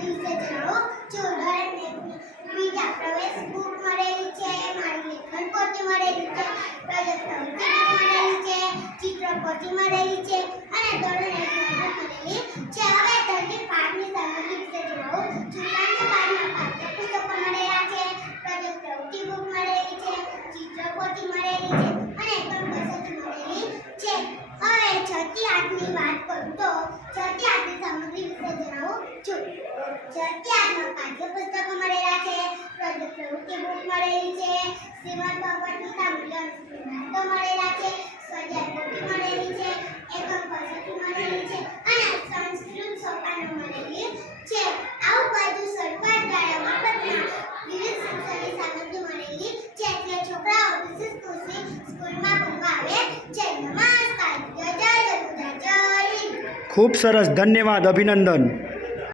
જો જણાવું ધોરણ એકની બીજા પ્રવેશ બુક મળેલી છે મારી લેખન પોથી મળેલી છે પ્રોજેક્ટ મળેલી છે ચિત્ર પોથી મળેલી છે, અને ધોરણ એકની book મળેલી છે હવે ધોરણ પાંચની સામગ્રી વિશે જણાવું છું ધોરણ પાંચમાં પાઠ્યપુસ્તકો મળેલા છે પ્રોજેક્ટ પ્રવૃત્તિ book મળેલી છે ચિત્ર પોથી મળેલી છે અને એકમ કસોટી મળેલી છે હવે છ થી આઠની વાત કરું તો છ થી આઠની સામગ્રી વિશે છ થી પાઠ્યપુસ્તકો મળેલા ખૂબ સરસ ધન્યવાદ અભિનંદન.